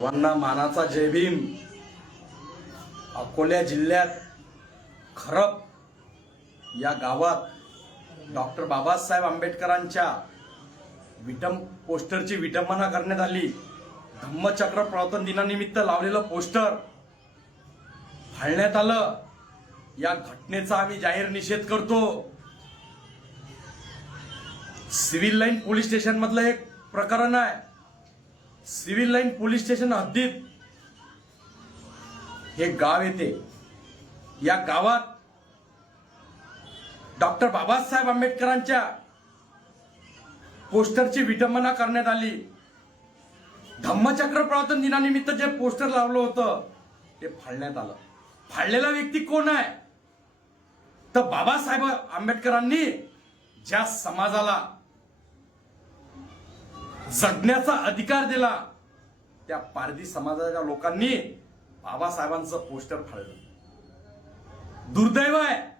सर्वांना मानाचा जय भीम. अकोल्या जिल्ह्यात खरप या गावात डॉक्टर बाबासाहेब आंबेडकरांच्या विटम पोस्टरची विटंबना करण्यात आली. धम्मचक्र प्रवर्तन दिनानिमित्त लावलेलं पोस्टर फाळण्यात आलं. या घटनेचा आम्ही जाहीर निषेध करतो. सिव्हिल लाईन पोलीस स्टेशन मधलं एक प्रकरण आहे. सिव्हिल लाईन पोलीस स्टेशन हद्दीत हे गाव येते. या गावात डॉक्टर बाबासाहेब आंबेडकरांच्या पोस्टरची विटंबना करण्यात आली. धम्मचक्र प्रवर्तन दिनानिमित्त जे पोस्टर लावलं होतं ते फाडण्यात आलं. फाडलेला व्यक्ती कोण आहे? तर बाबासाहेब आंबेडकरांनी ज्या समाजाला जगण्याचा अधिकार दिला. त्या पारधी समाजाच्या लोकांनी बाबासाहेबांचं पोस्टर फाडलं. दुर्दैव आहे.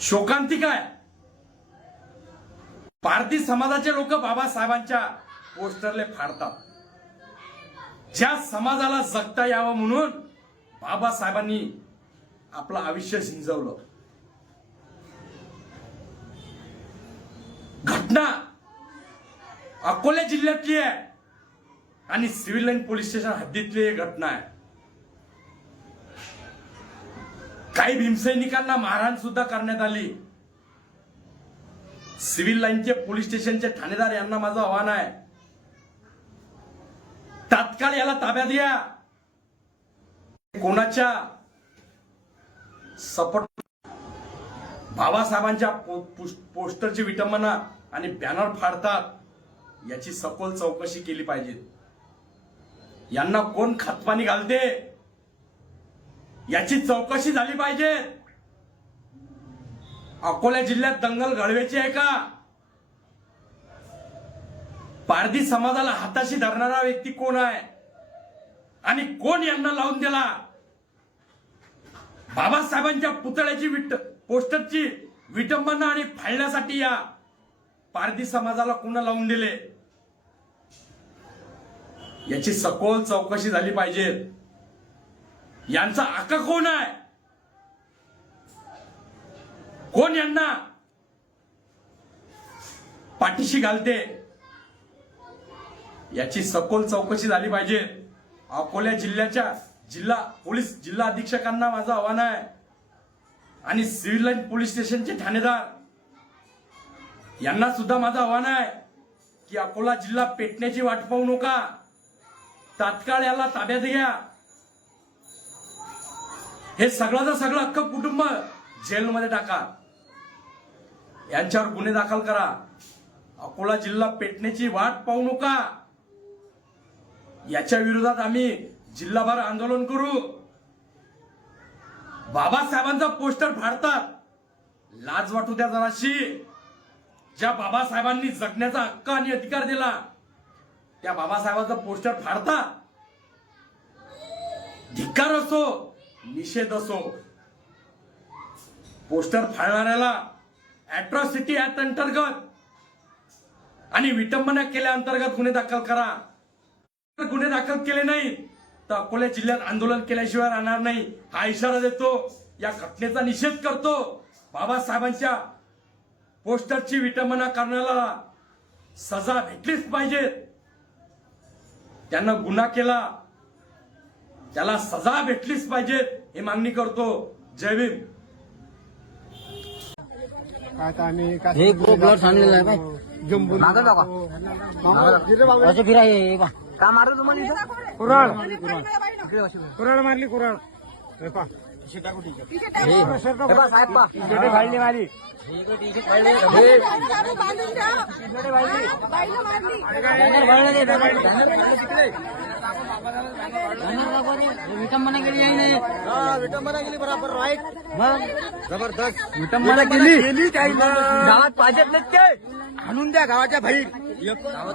शोकांतिक आहे. पारधी समाजाचे लोक बाबासाहेबांच्या पोस्टरले फाडतात. ज्या समाजाला जगता यावं म्हणून बाबासाहेबांनी आपलं आयुष्य झिंजवलं. घटना अकोला जिल्ह्यातली आहे. आणि सिव्हिल लाईन पोलीस स्टेशन हद्दीतली ही घटना आहे. काही भीमसैनिकांना मारहाण सुद्धा करण्यात आली. सिव्हिल लाईनचे पोलीस स्टेशनचे ठाणेदार यांना माझं आव्हान आहे. तात्काळ याला ताब्यात घ्या. कोणाच्या सपोर्ट बाबासाहेबांच्या पो- पुस- पोस्टरची विटंबना आणि बॅनर फाडतात याची सखोल चौकशी केली पाहिजे. यांना कोण खतपाणी घालते? याची चौकशी झाली पाहिजे. अकोला जिल्ह्यात दंगल घडवायची आहे का? पारधी समाजाला हाताशी धरणारा व्यक्ती कोण आहे? आणि कोण यांना लावून दिला? बाबासाहेबांच्या पुतळ्याची विट पोस्टरची विटंबना आणि फाळण्यासाठी या. पारधी समाजाला कुणा लावून दिले? याची सखोल चौकशी झाली पाहिजे. यांचा आका कोण आहे? कोण यांना? पाठीशी घालते. याची सखोल चौकशी झाली पाहिजे. अकोल्या जिल्ह्याच्या जिल्हा पोलीस जिल्हा अधीक्षकांना माझं आव्हान आहे. आणि सिव्हिल लाईन पोलीस स्टेशनचे ठाणेदार. यांना सुद्धा माझं आव्हान आहे की अकोला जिल्हा पेटण्याची वाट पाहू नका. तात्काळ याला ताब्यात घ्या. हे सगळंच सगळं अख्खं कुटुंब जेलमध्ये टाका. यांच्यावर गुन्हे दाखल करा. अकोला जिल्हा पेटण्याची वाट पाहू नका. याच्या विरोधात आम्ही जिल्हाभर आंदोलन करू. बाबासाहेबांचा पोस्टर फाडतात. लाज वाटू द्या जराशी. ज्या बाबासाहेबांनी जगण्याचा हक्क आणि अधिकार दिला त्या बाबासाहेबांचा पोस्टर फाडता. धिक्कार असो निषेध असो पोस्टर फाडणाऱ्याला अॅट्रॉसिटी ऍक्ट अंतर्गत आणि विटंबना केल्या अंतर्गत गुन्हे दाखल करा. गुन्हे दाखल केले नाही तर अकोला जिल्ह्यात आंदोलन केल्याशिवाय राहणार नाही. हा इशारा देतो या घटनेचा निषेध करतो. बाबासाहेबांच्या पोस्टरची विटंबना करण्याला सजा भेटलीच पाहिजे. त्यांना गुन्हा केला त्याला सजा भेटलीच पाहिजे ही मागणी करतो. जय भीम. हे ग्रुप ब्लड सांगलेलं आहे जम्बून मागं? मागं, जिथे बाबा. असं फिरा हे बा. का मारलं तुम्हाला इथं? कुऱ्हाड. इकडे अशी फिरा. कुऱ्हाड मारली कुऱ्हाड. हे पहा. विटंबना केली आहे ना. विटंबना गेली बरोबर राईट मग जबरदस्त विटंबना केली गेली काही गावात पाहिजेत नाहीत ते आणून द्या गावाच्या बाहेर गावात